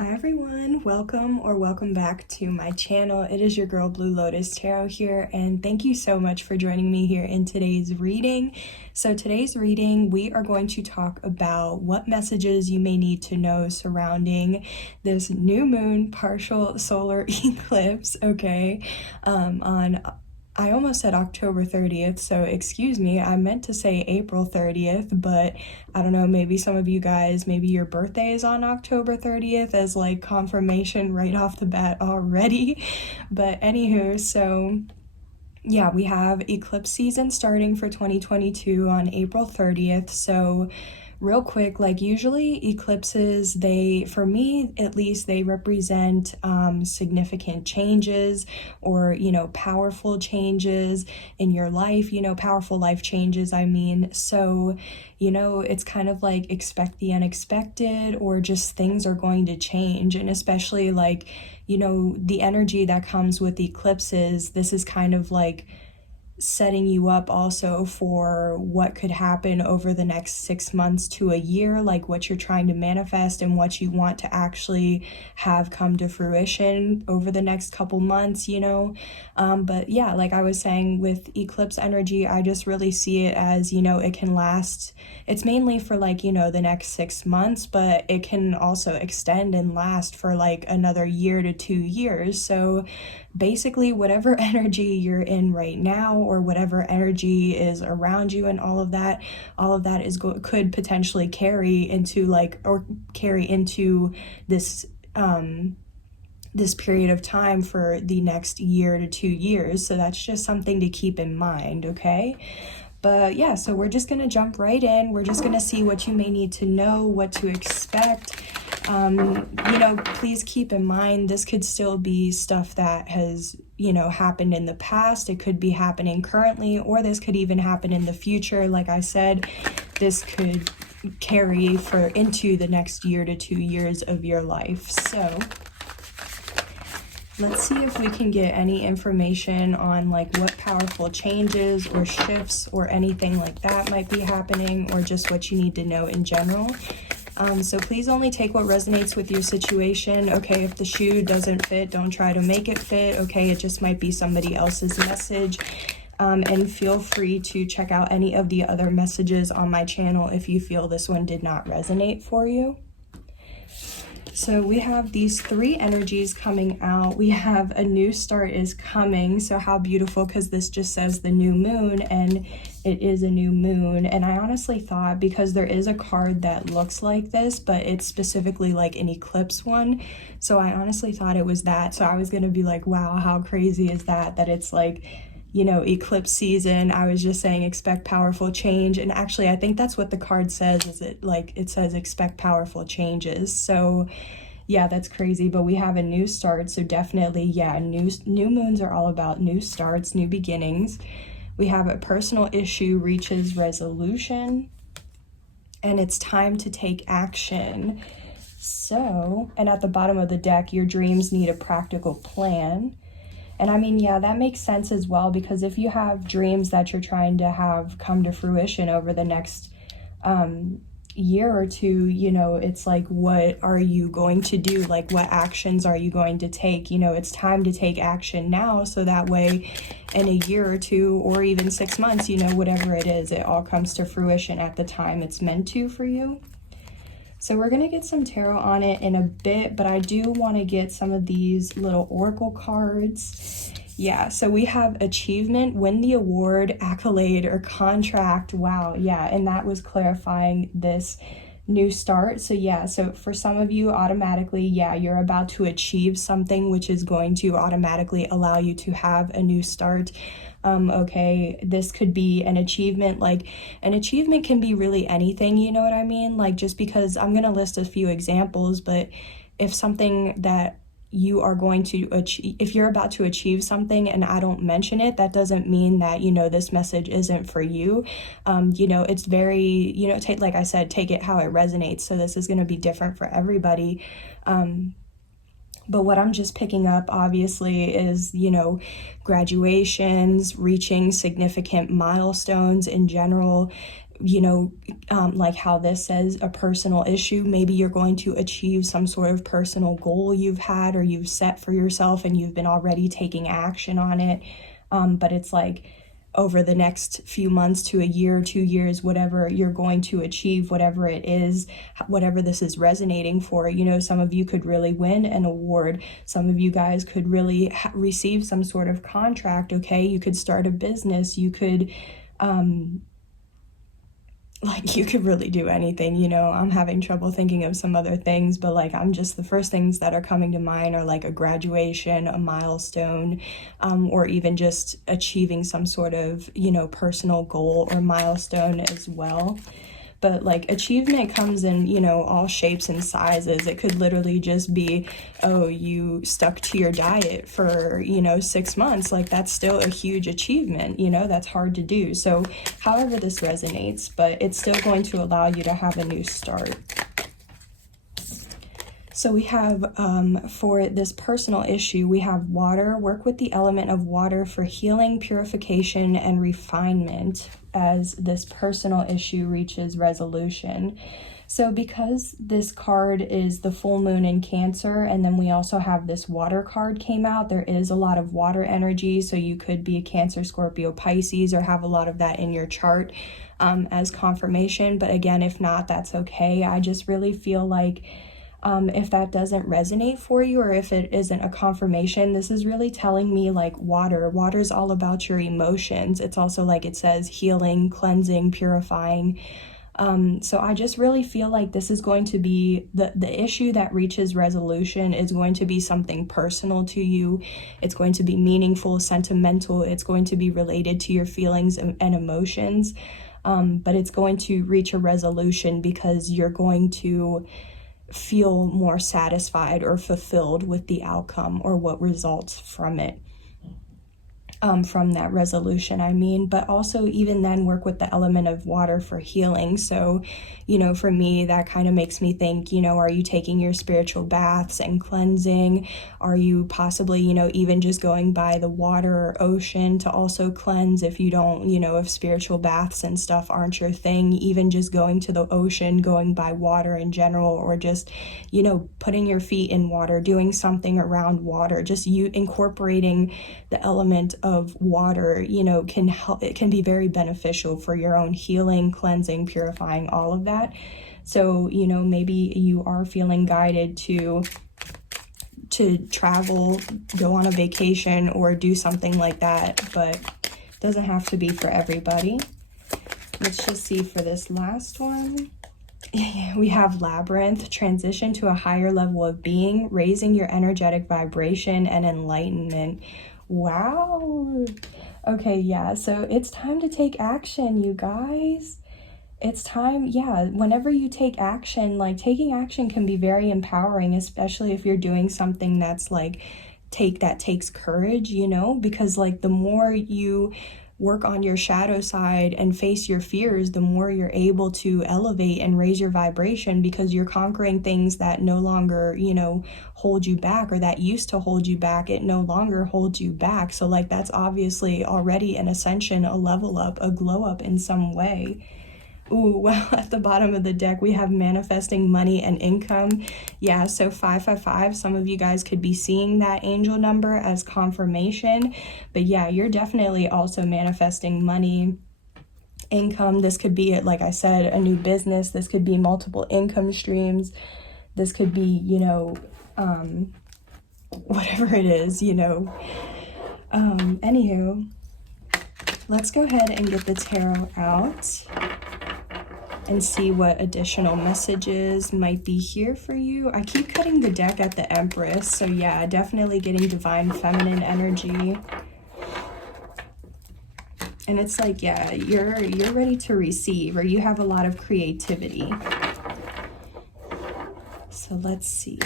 Hi everyone, welcome back to my channel. It is your girl Blue Lotus Tarot here, and thank you so much for joining me here in today's reading. So today's reading, we are going to talk about what messages you may need to know surrounding this new moon partial solar eclipse, okay, I almost said October 30th, so excuse me, I meant to say April 30th, but I don't know, maybe some of you guys, maybe your birthday is on October 30th as like confirmation right off the bat already. But anywho, so yeah, we have eclipse season starting for 2022 on April 30th, so real quick, like usually eclipses, for me at least, they represent significant changes or, powerful changes in your life, powerful life changes, I mean. So, it's kind of like expect the unexpected, or just things are going to change. And especially like, the energy that comes with eclipses, this is kind of like setting you up also for what could happen over the next 6 months to a year, like what you're trying to manifest and what you want to actually have come to fruition over the next couple months, but yeah, like I was saying, with eclipse energy, I just really see it as, it can last. It's mainly for like, the next 6 months, but it can also extend and last for like another year to 2 years. So basically whatever energy you're in right now, or whatever energy is around you, and all of that is could potentially carry into this this period of time for the next year to 2 years. So that's just something to keep in mind, okay? But yeah, so we're just going to jump right in. We're just going to see what you may need to know, what to expect. Please keep in mind, this could still be stuff that has, happened in the past. It could be happening currently, or this could even happen in the future. Like I said, this could carry into the next year to 2 years of your life. So let's see if we can get any information on like what powerful changes or shifts or anything like that might be happening, or just what you need to know in general. So please only take what resonates with your situation, okay? If the shoe doesn't fit, don't try to make it fit, okay? It just might be somebody else's message. And feel free to check out any of the other messages on my channel if you feel this one did not resonate for you. So we have these 3 energies coming out. We have a new start is coming. So how beautiful, because this just says the new moon, and it is a new moon. And I honestly thought, because there is a card that looks like this, but it's specifically like an eclipse one. So I honestly thought it was that. So I was going to be like, wow, how crazy is that it's like, eclipse season. I was just saying expect powerful change, and actually I think that's what the card says, is it says expect powerful changes. So yeah, that's crazy. But we have a new start, so definitely, yeah, new moons are all about new starts, new beginnings. We have a personal issue reaches resolution, and it's time to take action. So, and at the bottom of the deck, your dreams need a practical plan. And I mean, yeah, that makes sense as well, because if you have dreams that you're trying to have come to fruition over the next year or two, it's like, what are you going to do? Like, what actions are you going to take? It's time to take action now, so that way in a year or 2 or even 6 months, whatever it is, it all comes to fruition at the time it's meant to for you. So we're going to get some tarot on it in a bit, but I do want to get some of these little oracle cards. Yeah, so we have achievement, win the award, accolade, or contract. Wow, yeah, and that was clarifying this new start. So yeah, so for some of you, automatically, yeah, you're about to achieve something, which is going to automatically allow you to have a new start. Okay, this could be an achievement. Like, an achievement can be really anything, you know what I mean? Like, just because I'm going to list a few examples, but if something that you are going to achieve, if you're about to achieve something and I don't mention it, that doesn't mean that, this message isn't for you. It's very, like I said, take it how it resonates. So this is going to be different for everybody. But what I'm just picking up, obviously, is, graduations, reaching significant milestones in general, you know, like how this says a personal issue, maybe you're going to achieve some sort of personal goal you've had or you've set for yourself and you've been already taking action on it. But it's like over the next few months to a year, 2 years, whatever, you're going to achieve whatever it is, whatever this is resonating for. You know, some of you could really win an award. Some of you guys could really receive some sort of contract, okay? You could start a business. You could, like, you could really do anything, you know. I'm having trouble thinking of some other things, but like, the first things that are coming to mind are like a graduation, a milestone, or even just achieving some sort of, you know, personal goal or milestone as well. But like, achievement comes in, you know, all shapes and sizes. It could literally just be, oh, you stuck to your diet for, you know, 6 months. Like, that's still a huge achievement, you know, that's hard to do. So however this resonates, but it's still going to allow you to have a new start. So we have, for this personal issue, we have water. Work with the element of water for healing, purification, and refinement as this personal issue reaches resolution. So because this card is the full moon in Cancer, and then we also have this water card came out, there is a lot of water energy. So you could be a Cancer, Scorpio, Pisces, or have a lot of that in your chart as confirmation. But again, if not, that's okay. I just really feel like if that doesn't resonate for you, or if it isn't a confirmation, this is really telling me like water is all about your emotions. It's also, like it says, healing, cleansing, purifying. So I just really feel like this is going to be the issue that reaches resolution is going to be something personal to you. It's going to be meaningful, sentimental. It's going to be related to your feelings and emotions. But it's going to reach a resolution because you're going to feel more satisfied or fulfilled with the outcome or what results from it, from that resolution, I mean. But also even then, work with the element of water for healing. So, you know, for me, that kind of makes me think, you know, are you taking your spiritual baths and cleansing? Are you possibly, you know, even just going by the water or ocean to also cleanse? If you don't, you know, if spiritual baths and stuff aren't your thing, even just going to the ocean, going by water in general, or just, you know, putting your feet in water, doing something around water, just you incorporating the element of water, you know, can help. It can be very beneficial for your own healing, cleansing, purifying, all of that. So, you know, maybe you are feeling guided to travel, go on a vacation, or do something like that, but it doesn't have to be for everybody. Let's just see for this last one. We have Labyrinth, transition to a higher level of being, raising your energetic vibration, and enlightenment. Wow. Okay, yeah, so it's time to take action, you guys. It's time, yeah, whenever you take action, like taking action can be very empowering, especially if you're doing something that's like that takes courage, you know, because like the more you work on your shadow side and face your fears, the more you're able to elevate and raise your vibration, because you're conquering things that no longer, you know, hold you back, or that used to hold you back. It no longer holds you back. So like, that's obviously already an ascension, a level up, a glow up in some way. Ooh, well, at the bottom of the deck, we have manifesting money and income. Yeah, so 555, some of you guys could be seeing that angel number as confirmation. But yeah, you're definitely also manifesting money, income. This could be, like I said, a new business. This could be multiple income streams. This could be, you know, whatever it is, you know. Anywho, let's go ahead and get the tarot out and see what additional messages might be here for you. I keep cutting the deck at the Empress, so yeah, definitely getting divine feminine energy. And it's like, yeah, you're ready to receive, or you have a lot of creativity. So let's see.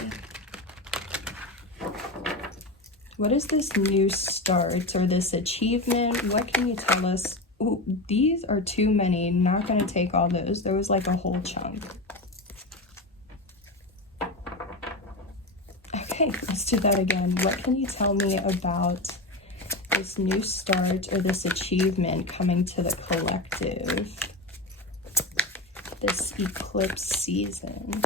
What is this new start or this achievement? What can you tell us? Ooh, these are too many. Not going to take all those. There was like a whole chunk. Okay, let's do that again. What can you tell me about this new start or this achievement coming to the collective? this eclipse season.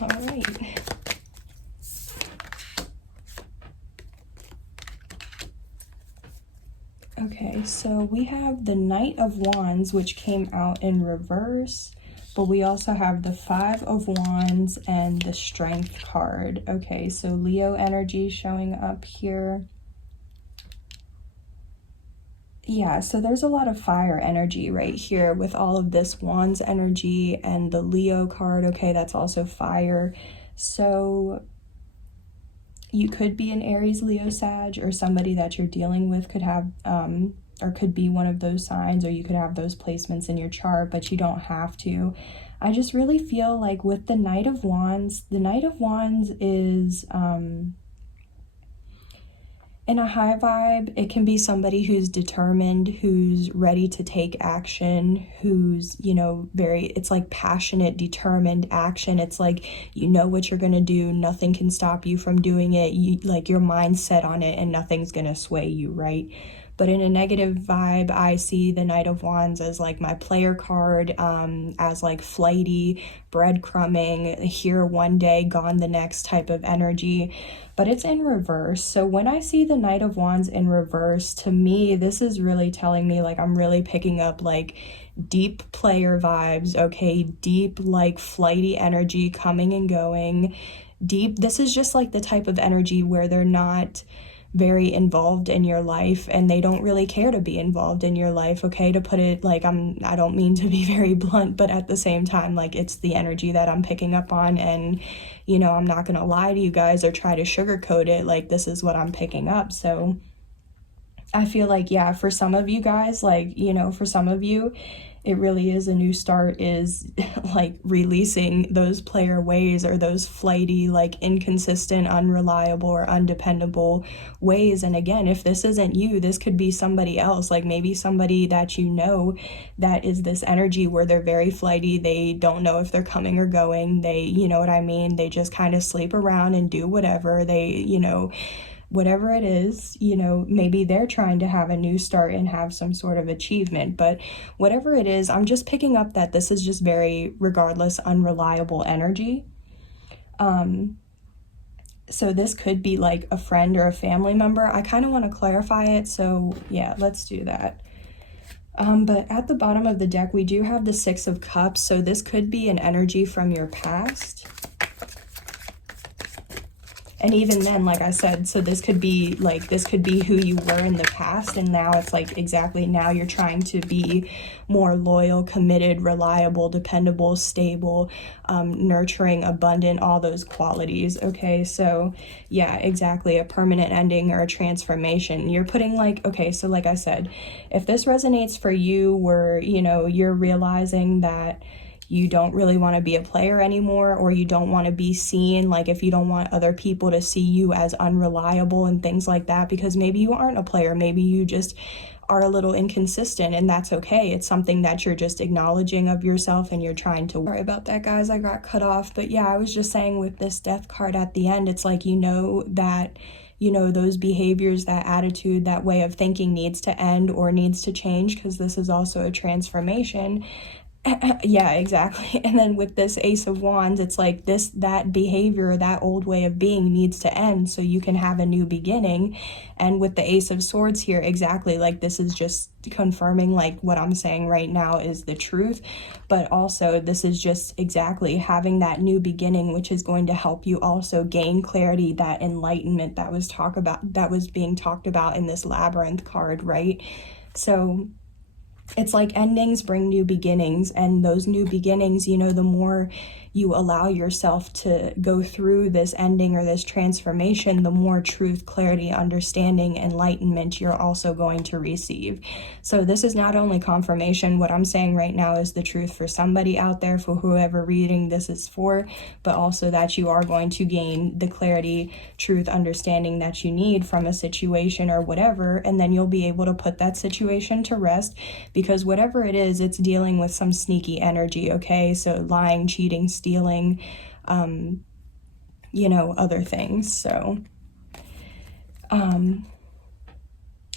All right. Okay, so we have the Knight of Wands, which came out in reverse, but we also have the Five of Wands and the Strength card. Okay, so Leo energy showing up here. Yeah, so there's a lot of fire energy right here with all of this Wands energy and the Leo card. Okay, that's also fire. So you could be an Aries, Leo, Sag, or somebody that you're dealing with could have, or could be one of those signs, or you could have those placements in your chart, but you don't have to. I just really feel like with the Knight of Wands is, in a high vibe, it can be somebody who's determined, who's ready to take action, who's, you know, it's like passionate, determined action. It's like, you know what you're gonna do, nothing can stop you from doing it. Like your mind's set on it and nothing's gonna sway you, right? But in a negative vibe, I see the Knight of Wands as like my player card, as like flighty, breadcrumbing, here one day, gone the next type of energy. But it's in reverse. So when I see the Knight of Wands in reverse, to me, this is really telling me like I'm really picking up like deep player vibes, okay? Deep, like flighty energy coming and going. Deep, this is just like the type of energy where they're not very involved in your life and they don't really care to be involved in your life, okay? To put it like, I don't mean to be very blunt, but at the same time, like it's the energy that I'm picking up on. And you know, I'm not gonna lie to you guys or try to sugarcoat it, like this is what I'm picking up. So I feel like, yeah, for some of you guys, like, you know, for some of you, it really is a new start, is like releasing those player ways or those flighty, like inconsistent, unreliable, or undependable ways. And again, if this isn't you, this could be somebody else, like maybe somebody that you know that is this energy where they're very flighty. They don't know if they're coming or going. They, you know what I mean? They just kind of sleep around and do whatever they, you know, whatever it is, you know, maybe they're trying to have a new start and have some sort of achievement. But whatever it is, I'm just picking up that this is just very, regardless, unreliable energy. So this could be like a friend or a family member. I kind of want to clarify it. So yeah, let's do that. But at the bottom of the deck, we do have the Six of Cups. So this could be an energy from your past. And even then, like I said, so this could be like, this could be who you were in the past. And now it's like, exactly, now you're trying to be more loyal, committed, reliable, dependable, stable, nurturing, abundant, all those qualities. Okay, so yeah, exactly, a permanent ending or a transformation. You're putting like, okay, so like I said, if this resonates for you, where, you know, you're realizing that you don't really want to be a player anymore, or you don't want to be seen, like if you don't want other people to see you as unreliable and things like that, because maybe you aren't a player, maybe you just are a little inconsistent, and that's okay. It's something that you're just acknowledging of yourself and you're trying to. Sorry about that, guys, I got cut off. But yeah, I was just saying with this Death card at the end, it's like, you know, that, you know, those behaviors, that attitude, that way of thinking needs to end or needs to change, because this is also a transformation. Yeah, exactly. And then with this Ace of Wands, it's like that behavior, that old way of being needs to end so you can have a new beginning. And with the Ace of Swords here, exactly, like this is just confirming like what I'm saying right now is the truth. But also this is just exactly having that new beginning, which is going to help you also gain clarity, that enlightenment that was being talked about in this Labyrinth card, right? So it's like endings bring new beginnings, and those new beginnings, you know, the more you allow yourself to go through this ending or this transformation, the more truth, clarity, understanding, enlightenment you're also going to receive. So this is not only confirmation, what I'm saying right now is the truth for somebody out there, for whoever reading this is for, but also that you are going to gain the clarity, truth, understanding that you need from a situation or whatever, and then you'll be able to put that situation to rest, because whatever it is, it's dealing with some sneaky energy, okay? So lying, cheating, stealing, you know, other things. So,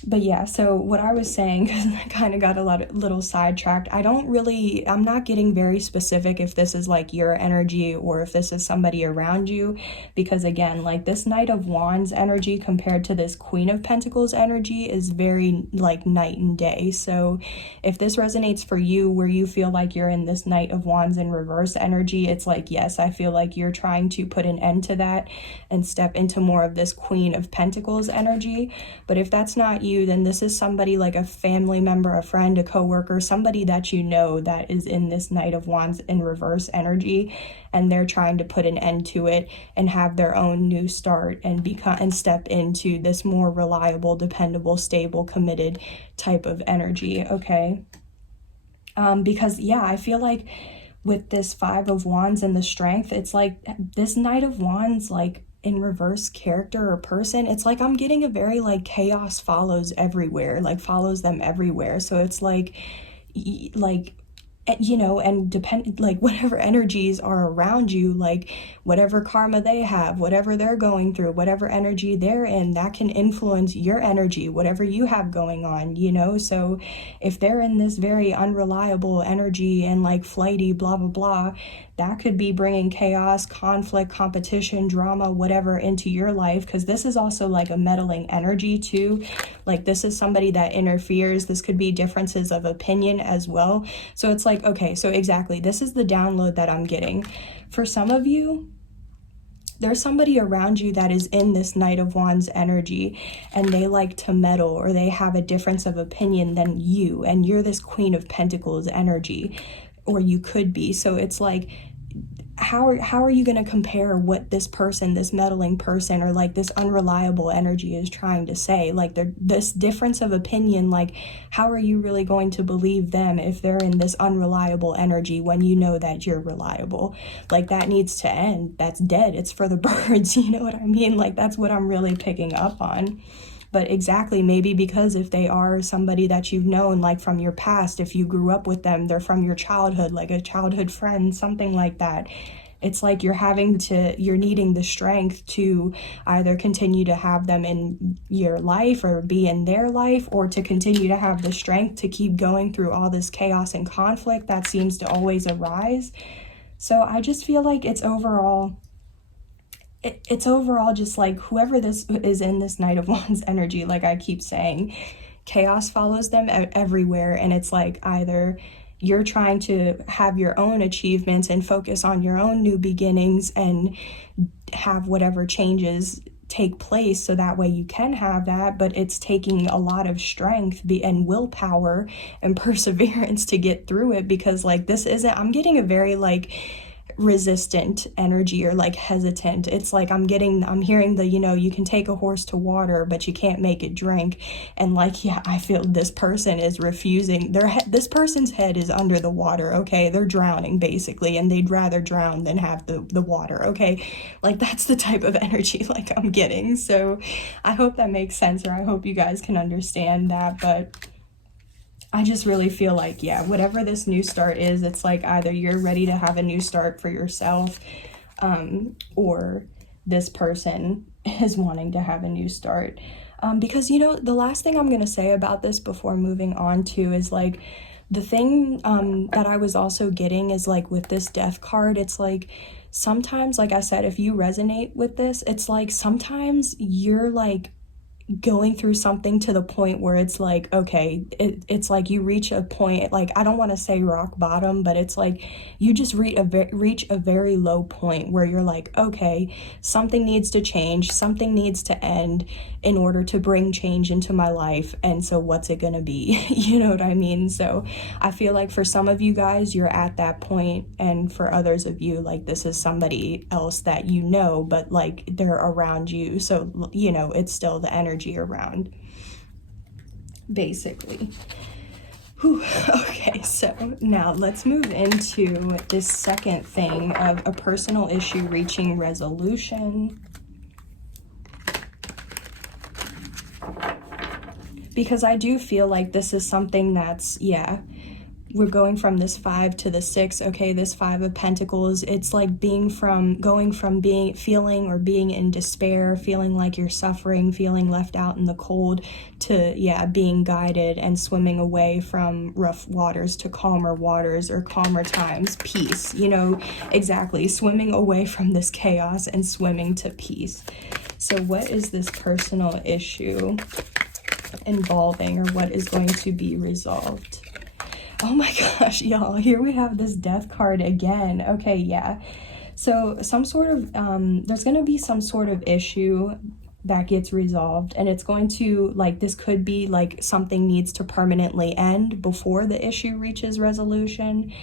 but yeah, so what I was saying, because I kind of got little sidetracked, I'm not getting very specific if this is like your energy or if this is somebody around you, because again, like this Knight of Wands energy compared to this Queen of Pentacles energy is very like night and day. So if this resonates for you, where you feel like you're in this Knight of Wands in reverse energy, it's like, yes, I feel like you're trying to put an end to that and step into more of this Queen of Pentacles energy. But if that's not you, then this is somebody like a family member, a friend, a coworker, somebody that you know that is in this Knight of Wands in reverse energy, and they're trying to put an end to it and have their own new start and step into this more reliable, dependable, stable, committed type of energy. Okay. Because yeah, I feel like with this Five of Wands and the Strength, it's like this Knight of Wands, like in reverse character or person, it's like I'm getting a very like chaos follows everywhere, like follows them everywhere. So it's like you know, and depend, like whatever energies are around you, like whatever karma they have, whatever they're going through, whatever energy they're in, that can influence your energy, whatever you have going on, you know. So if they're in this very unreliable energy and like flighty blah blah blah, that could be bringing chaos, conflict, competition, drama, whatever into your life, because this is also like a meddling energy too. Like this is somebody that interferes. This could be differences of opinion as well. So it's like, okay, so exactly, this is the download that I'm getting. For some of you, there's somebody around you that is in this Knight of Wands energy, and they like to meddle, or they have a difference of opinion than you, and you're this Queen of Pentacles energy, or you could be. So it's like, how are you going to compare what this person, this meddling person, or like this unreliable energy is trying to say? Like this difference of opinion, like how are you really going to believe them if they're in this unreliable energy when you know that you're reliable? Like that needs to end. That's dead. It's for the birds. You know what I mean? Like that's what I'm really picking up on. But exactly, maybe because if they are somebody that you've known, like from your past, if you grew up with them, they're from your childhood, like a childhood friend, something like that. It's like you're needing the strength to either continue to have them in your life or be in their life, or to continue to have the strength to keep going through all this chaos and conflict that seems to always arise. So I just feel like it's overall just like whoever this is in this Knight of Wands energy, like I keep saying, chaos follows them everywhere. And it's like either you're trying to have your own achievements and focus on your own new beginnings and have whatever changes take place so that way you can have that, but it's taking a lot of strength and willpower and perseverance to get through it, because like I'm getting a very like resistant energy, or like hesitant. It's like I'm hearing the, you know, you can take a horse to water but you can't make it drink. And like, yeah, I feel this person is refusing. This person's head is under the water. Okay, they're drowning basically, and they'd rather drown than have the water. Okay, like that's the type of energy like I'm getting. So I hope that makes sense, or I hope you guys can understand that. But I just really feel like, yeah, whatever this new start is, it's like either you're ready to have a new start for yourself, or this person is wanting to have a new start. Because, you know, the last thing I'm going to say about this before moving on to is like, the thing that I was also getting is like with this Death card, it's like sometimes, like I said, if you resonate with this, it's like sometimes you're like going through something to the point where it's like, okay, it's like you reach a point, like I don't want to say rock bottom, but it's like you just reach a very low point where you're like, okay, something needs to change, something needs to end in order to bring change into my life. And so what's it gonna be? You know what I mean? So I feel like for some of you guys, you're at that point, and for others of you, like this is somebody else that you know, but like they're around you, so you know it's still the energy around, basically. Whew. Okay, so now let's move into this second thing of a personal issue reaching resolution. Because I do feel like this is something that's, yeah, we're going from this 5 to the 6. Okay, this 5 of Pentacles, it's like going from feeling or being in despair, feeling like you're suffering, feeling left out in the cold, to, yeah, being guided and swimming away from rough waters to calmer waters, or calmer times, peace, you know, exactly, swimming away from this chaos and swimming to peace. So what is this personal issue involving, or what is going to be resolved? Oh my gosh, y'all, here we have this Death card again. Okay, yeah. So some sort of, there's going to be some sort of issue that gets resolved, and it's going to, like, this could be like something needs to permanently end before the issue reaches resolution.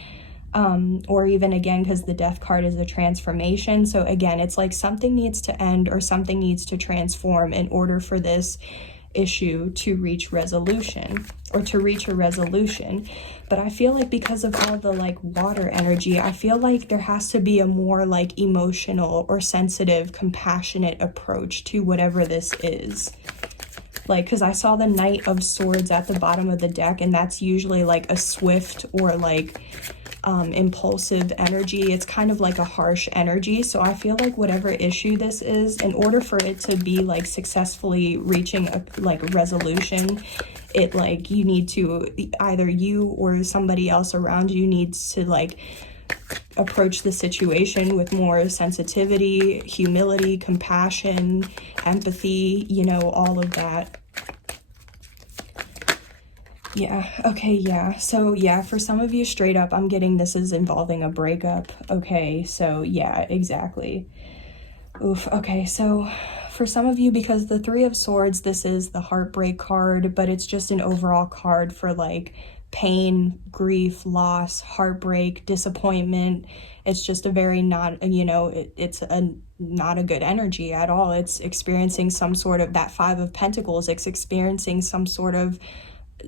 Or even, again, because the Death card is a transformation. So again, it's like something needs to end or something needs to transform in order for this issue to reach resolution, or to reach a resolution. But I feel like because of all the like water energy, I feel like there has to be a more like emotional or sensitive, compassionate approach to whatever this is. Like, because I saw the Knight of Swords at the bottom of the deck, and that's usually like a swift or like impulsive energy. It's kind of like a harsh energy. So I feel like whatever issue this is, in order for it to be like successfully reaching a like resolution, it like, you need to, either you or somebody else around you needs to like approach the situation with more sensitivity, humility, compassion, empathy, you know, all of that. Yeah, okay, yeah. So, yeah, for some of you, straight up, I'm getting this is involving a breakup. Okay, so, yeah, exactly. Oof, okay, so for some of you, because the Three of Swords, this is the heartbreak card, but it's just an overall card for, like, pain, grief, loss, heartbreak, disappointment. It's just a very not, you know, it's a not a good energy at all. It's experiencing some sort of, that Five of Pentacles, it's experiencing some sort of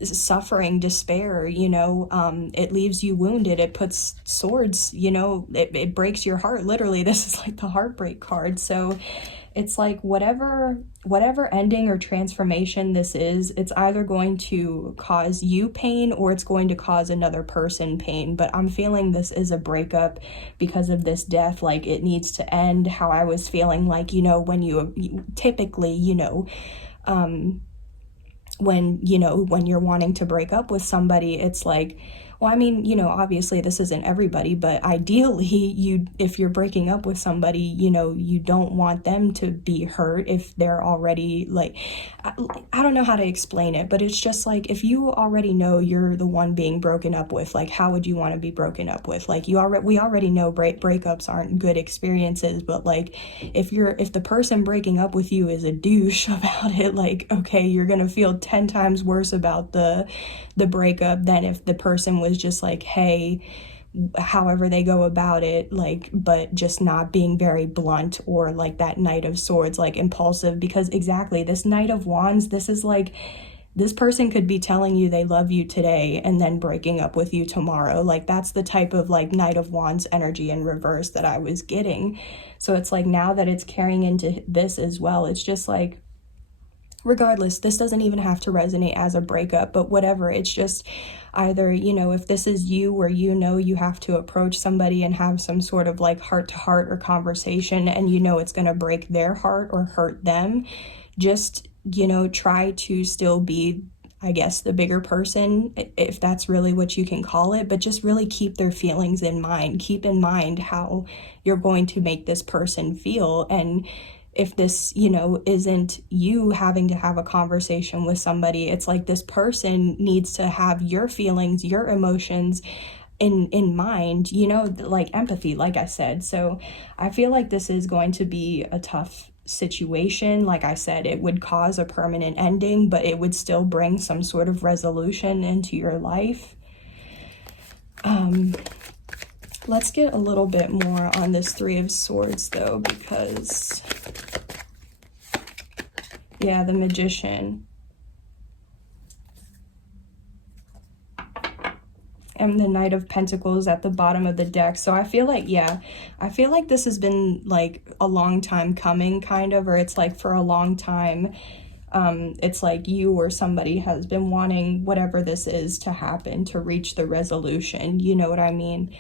suffering, despair, you know. It leaves you wounded. It puts swords, you know, it breaks your heart, literally. This is like the heartbreak card. So it's like whatever ending or transformation this is, it's either going to cause you pain or it's going to cause another person pain. But I'm feeling this is a breakup because of this death. Like, it needs to end. How I was feeling, like, you know, when you typically, you know, when you're wanting to break up with somebody, it's like, well, I mean, you know, obviously this isn't everybody, but ideally, if you're breaking up with somebody, you know, you don't want them to be hurt if they're already, like, I don't know how to explain it, but it's just like, if you already know you're the one being broken up with, like, how would you want to be broken up with? Like, we already know breakups aren't good experiences, but like, if the person breaking up with you is a douche about it, like, okay, you're gonna feel 10 times worse about the breakup than if the person was just like, hey, however they go about it, like, but just not being very blunt, or like that Knight of Swords, like impulsive. Because exactly, this Knight of Wands, this is like, this person could be telling you they love you today and then breaking up with you tomorrow. Like, that's the type of like Knight of Wands energy in reverse that I was getting. So it's like, now that it's carrying into this as well, it's just like, regardless, this doesn't even have to resonate as a breakup, but whatever, it's just either, you know, if this is you, where you know you have to approach somebody and have some sort of like heart-to-heart or conversation, and you know it's going to break their heart or hurt them, just, you know, try to still be, I guess, the bigger person, if that's really what you can call it, but just really keep their feelings in mind. Keep in mind how you're going to make this person feel. And if this, you know, isn't you having to have a conversation with somebody, it's like this person needs to have your feelings, your emotions in mind, you know, like empathy, like I said. So I feel like this is going to be a tough situation. Like I said, it would cause a permanent ending, but it would still bring some sort of resolution into your life. Let's get a little bit more on this Three of Swords, though, because, yeah, the Magician. And the Knight of Pentacles at the bottom of the deck. So I feel like, yeah, I feel like this has been like a long time coming, kind of, or it's like for a long time, It's like you or somebody has been wanting whatever this is to happen, to reach the resolution. You know what I mean?